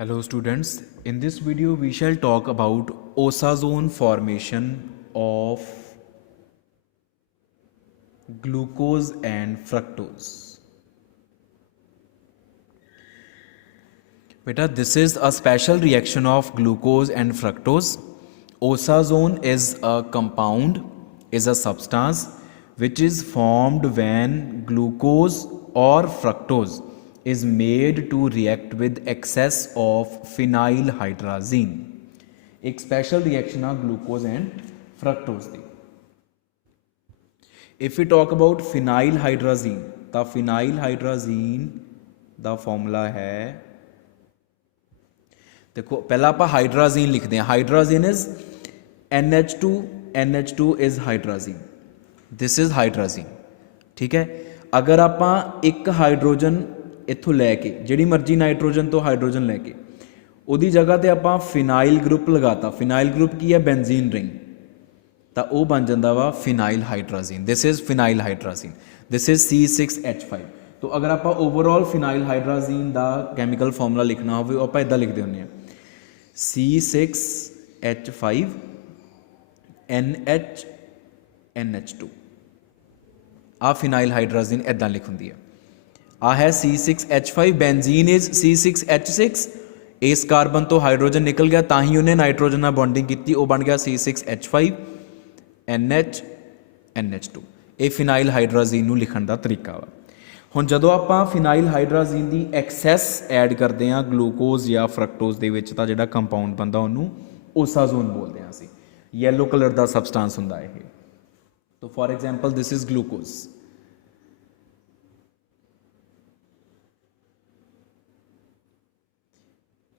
Hello students, in this video we shall talk about osazone formation of glucose and fructose. Beta, this is a special reaction of glucose and fructose. Osazone is a compound, is a substance which is formed when glucose or fructose is made to react with excess of phenylhydrazine. एक special reaction है glucose and fructose the. If we talk about phenylhydrazine, the phenylhydrazine the formula है, देखो पहला आप hydrazine लिखते हैं. Hydrazine is NH2, NH2 is hydrazine, this is hydrazine. ठीक है, अगर आप एक हाइड्रोजन इत्थों लैके जिहड़ी मर्जी नाइट्रोजन तो हाइड्रोजन लैके उहदी जगह ते आपां फिनाइल ग्रुप लगाता. फिनाइल ग्रुप की है बेंजीन रिंग, तो वह बन जाता वा phenyl hydrazine. This is phenyl hydrazine, this is C6H5. तो अगर आप ओवरऑल फिनाइल हाइड्राजीन का कैमिकल फॉर्मूला लिखना हो आप इदा लिखते होंगे C6H5 NH2. आ फिनाइल हाइड्राजीन इदा लिख होंगी है. आ है C6H5, बेंजीन इज C6H6. इस कार्बन तो हाइड्रोजन निकल गया, ताही उन्हें नाइट्रोजन नाल बॉन्डिंग की, वो बन गया C6H5 NH2. ये फिनाइल हाइड्राजीन नूं लिखण दा तरीका वा. हुण जदों आपां फिनाइल हाइड्राजीन दी एक्सैस ऐड करते हैं ग्लूकोज या फ्रक्टोज दे विच, तां जिहड़ा कंपाउंड बनदा उहनूं ओसाजोन बोलते हैं असीं. येलो कलर दा सबसटेंस हुंदा है. तो for example this is glucose.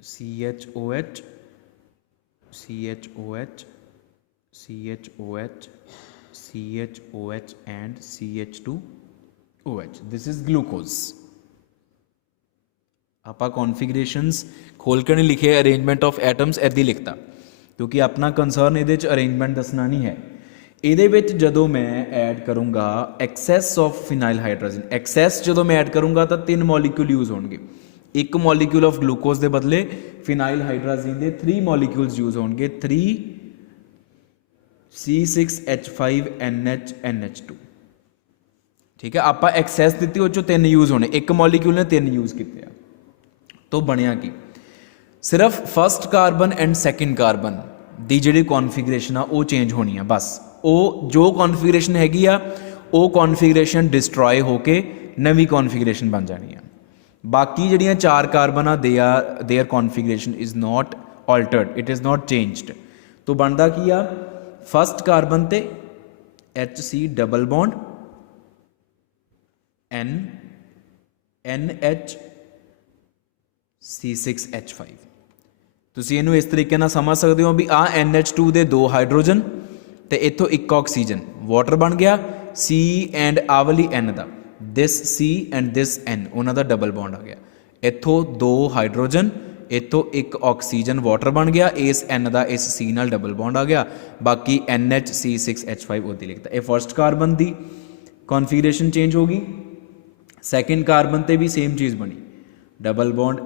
CHOH, CHOH, CHOH, CHOH and CH2OH. This is glucose. आप कॉन्फिगरेशंस खोल के नहीं लिखे, अरेंजमेंट ऑफ एटम्स ऐदी लिखता, क्योंकि अपना कंसर्न ये अरेंजमेंट दसना नहीं है. ये जदों मैं ऐड करूँगा access of phenyl hydrogen, access जदों मैं ऐड करूँगा तो 3 मॉलीक्यूल यूज होंगे. एक मॉलीक्यूल ऑफ ग्लूकोज के बदले फिनाइल हाइड्राजीन के 3 मॉलीक्यूल्स यूज होंगे. 3 C6H5 NH2. ठीक है, आप एक्सैस दी, वो 3 यूज होने, एक मॉलीक्यूल ने 3 यूज किए. तो बनया कि सिर्फ first carbon and second carbon की जी कॉन्फिगरेशन आ वो चेंज होनी है. बस वो जो कॉन्फिगरेशन हैगी आ वो कॉन्फिगरेशन डिस्ट्रॉय होके नवी कॉन्फिगरेशन बन जानी है. बाकी जड़ियाँ 4 कार्बन आ their configuration is not altered, it is not changed. तो बनता की आ फर्स्ट कार्बन ते HC double bond NH C6H5. तुसीं इहनूं इस तरीके नाल समझ सकते हो भी आ NH2 दे 2 हाइड्रोजन ते इत्थों 1 ऑक्सीजन, वाटर बन गया. C एंड आ वाली N दा, this C and this N, उन्हां दा डबल बॉन्ड आ गया. इत्थों 2 हाइड्रोजन, इत्थों 1 ऑक्सीजन, वाटर बन गया. इस N दा इस C नाल डबल बॉन्ड आ गया. बाकी NH C6H5 उदी लिखता. ये फर्स्ट कार्बन दी कॉन्फिगरेशन चेंज होगी. सैकेंड कार्बन ते भी सेम चीज़ बनी, डबल बॉन्ड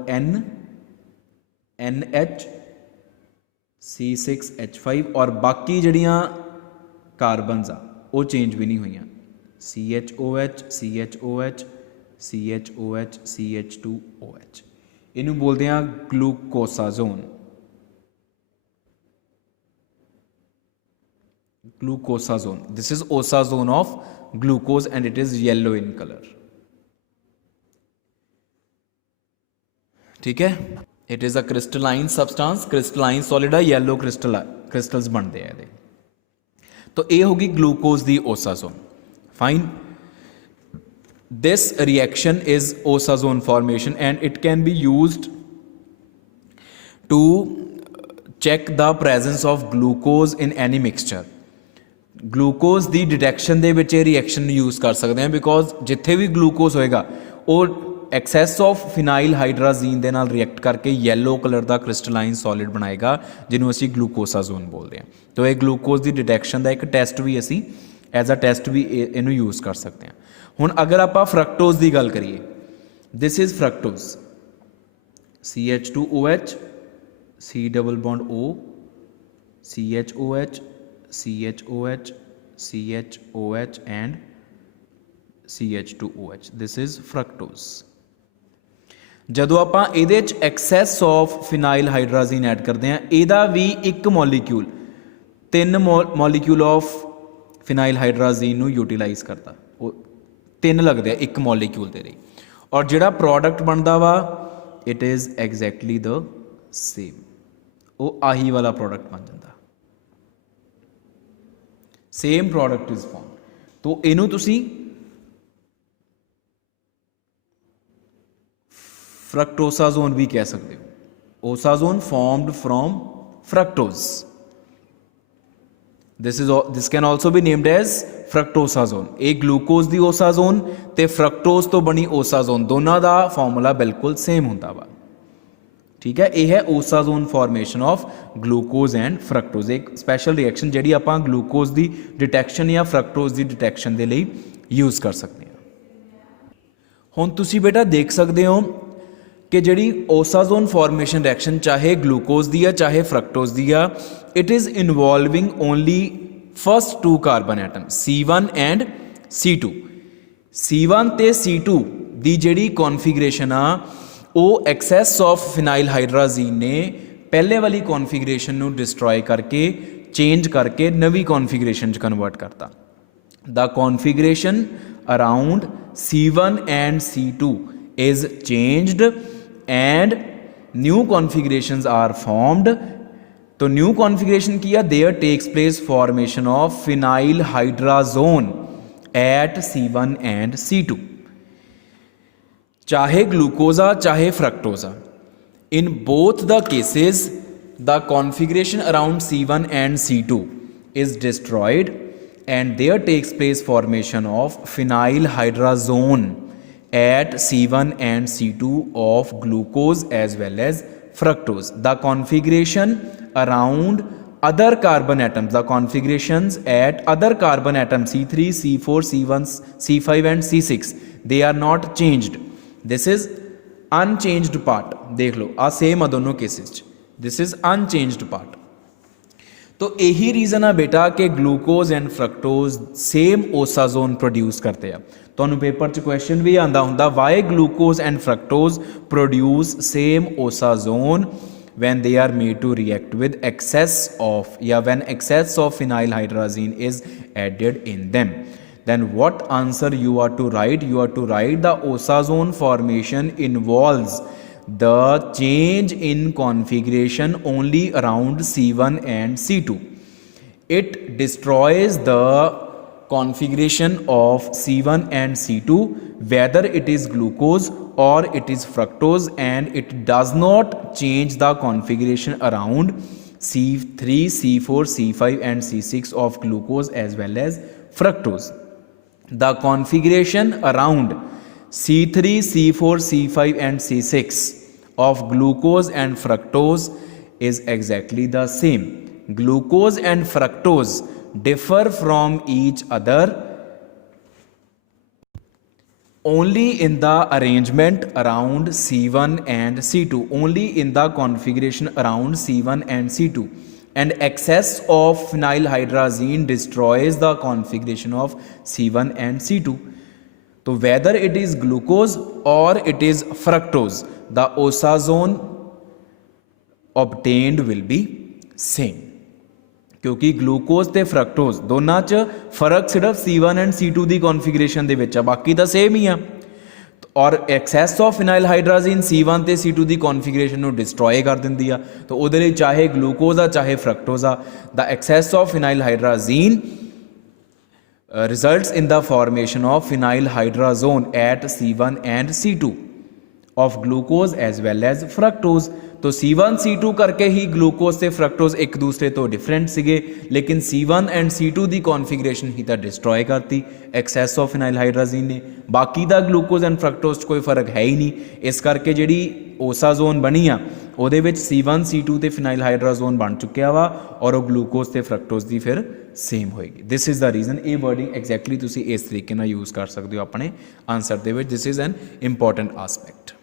NH C6H5. और बाकी जड़ियाँ कार्बनस आ वो चेंज भी नहीं हुई. CHOH, CHOH, CHOH, CH2OH. इन्हू बोलते हैं glucosazone. Glucosazone, this is osazone of glucose and it is yellow in colour. ठीक है, it is a crystalline substance, crystalline solid है, येलो क्रिस्टल्स बनते हैं. तो ये होगी ग्लूकोज दी osazone. Fine. This reaction is osazone formation and it can be used to check the presence of glucose in any mixture. Glucose the detection they which reaction use कर सकते हैं, because जिथे भी ग्लूकोज होएगा वो access of phenyl hydrazine दे नाल react करके yellow colour का क्रिस्टलाइन सॉलिड बनाएगा, जिन्हों असी ग्लूकोसाजोन बोलते हैं. तो ये ग्लूकोज की डिटेक्शन का एक टेस्ट भी असी एज अ टेस्ट भी इनू यूज़ कर सकते हैं. हुण अगर आप फ्रक्टोज की गल करिए, this is fructose. CH2OH, C double bond O, CHOH, CHOH, CHOH and CH2OH. This is fructose. ਜਦੋਂ ਆਪਾਂ ਇਹਦੇ 'ਚ ਐਕਸੈਸ ਆਫ ਫਿਨਾਈਲ ਹਾਈਡਰਾਜ਼ੀਨ ਐਡ ਕਰਦੇ ਹਾਂ, ਇਹਦਾ ਵੀ ਇੱਕ ਮੋਲੀਕਿਊਲ 3 ਮੋਲੀਕਿਊਲ ਆਫ ਫਿਨਾਈਲ ਹਾਈਡਰਾਜ਼ੀਨ ਨੂੰ ਯੂਟੀਲਾਈਜ਼ ਕਰਦਾ। ਉਹ 3 ਲੱਗਦੇ ਆ ਇੱਕ ਮੋਲੀਕਿਊਲ ਦੇ ਲਈ, ਔਰ ਜਿਹੜਾ ਪ੍ਰੋਡਕਟ ਬਣਦਾ ਵਾ it is exactly the same. ਉਹ ਆਹੀ ਵਾਲਾ ਪ੍ਰੋਡਕਟ ਬਣ ਜਾਂਦਾ, ਸੇਮ ਪ੍ਰੋਡਕਟ ਇਜ਼ ਫॉर्म। तो ਇਹਨੂੰ ਤੁਸੀਂ फ्रक्टोसाजोन भी कह सकते हो। Osazone formed from fructose, this can also be named as फ्रक्टोसाजोन। एक ग्लूकोज दी ओसाजोन ते फ्रक्टोज तो बनी ओसाजोन, दोनों का फॉर्मूला बिल्कुल सेम होंदा वा, ठीक है। यह है osazone formation of glucose and fructose, एक स्पैशल रिएक्शन जिहड़ी आपां ग्लूकोज की डिटैक्शन या फ्रक्टोज की डिटैक्शन के लिए यूज़ कर सकते हैं। हुण तुसीं बेटा देख सकते हो कि जिहड़ी ओसाजोन फॉर्मेशन रिएक्शन चाहे ग्लूकोज दी है चाहे फ्रक्टोज दी है, it is involving only first 2 carbon atom C1 and C2। C1 ते C2 दी जिहड़ी कॉन्फिगरेशन आ वो एक्सैस ऑफ फिनाइल हाइड्राजीन ने पहले वाली कॉन्फिगरेशन नू डिस्ट्रॉय करके चेंज करके नवी कॉन्फिगरेशन च कन्वर्ट करता। The configuration around C1 and C2 is changed and new configurations are formed। तो न्यू कॉन्फिगरेशन किया, there takes place formation of phenyl hydrazone at C1 and C2, चाहे ग्लूकोजा चाहे फ्रक्टोजा। In both the cases the configuration around C1 and C2 is destroyed and there takes place formation of phenyl hydrazone at C1 and C2 of glucose as well as fructose। The configuration around other carbon atoms, the configurations at other carbon atoms C3, C4, C1, C5 and C6, they are not changed। This is unchanged part। देख लो आ same आ दोनों cases, this is unchanged part। तो यही reason है बेटा कि glucose and fructose same osazone produce करते हैं। ਤੁਹਾਨੂੰ पेपर च क्वेश्चन भी आंदा हुंदा, why glucose and fructose produce same osazone when they are made to react with excess of, या when excess of phenyl hydrazine is added in them। Then what answer you are to write? You are to write the osazone formation involves the change in configuration only around C1 and C2। It destroys the configuration of C1 and C2 whether it is glucose or it is fructose, and it does not change the configuration around C3, C4, C5 and C6 of glucose as well as fructose। The configuration around C3, C4, C5 and C6 of glucose and fructose is exactly the same। Glucose and fructose differ from each other only in the arrangement around C1 and C2, only in the configuration around C1 and C2, and excess of phenyl hydrazine destroys the configuration of C1 and C2। So whether it is glucose or it is fructose, the osazone obtained will be same। क्योंकि glucose ते fructose दोनों च फर्क सिर्फ C1 and C2 की configuration दे विच आ, बाकी तो same ही आ। और access of phenyl hydrazine C1 ते C2 की कॉन्फिगरेशन को डिस्ट्रॉय कर दिंदी आ। तो उहदे लई चाहे ग्लूकोज आ चाहे फ्रक्टोज आ, the excess of phenyl hydrazine results in the formation of phenyl hydrazone at C1 and C2 of glucose as well as fructose। तो C1 C2 करके ही ग्लूकोज से फ्रक्टोज एक दूसरे तो डिफरेंट सीगे, लेकिन C1 एंड C2 की कॉन्फिगरेशन ही तो डिस्ट्रॉय करती एक्सैस ऑफ फिनाइल हाइड्राजीन ने। बाकी दा ग्लूकोज एंड फ्रक्टोज कोई फर्क है ही नहीं, इस करके जिहड़ी ओसाजोन बनी आ ਉਹਦੇ ਵਿੱਚ C1 C2 ਤੇ ਫਿਨਾਈਲ ਹਾਈਡਰਾਜ਼ੋਨ ਬਣ ਚੁੱਕਿਆ ਵਾ ਔਰ ਉਹ ਗਲੂਕੋਜ਼ ਤੇ ਫਰਕਟੋਜ਼ ਦੀ ਫਿਰ ਸੇਮ ਹੋਏਗੀ। This is the reason. ਇਹ ਵਰਡਿੰਗ ਐਗਜ਼ੈਕਟਲੀ ਤੁਸੀਂ ਇਸ ਤਰੀਕੇ ਨਾਲ ਯੂਜ਼ ਕਰ ਸਕਦੇ ਹੋ ਆਪਣੇ ਆਨਸਰ ਦੇ ਵਿੱਚ। This is an important aspect.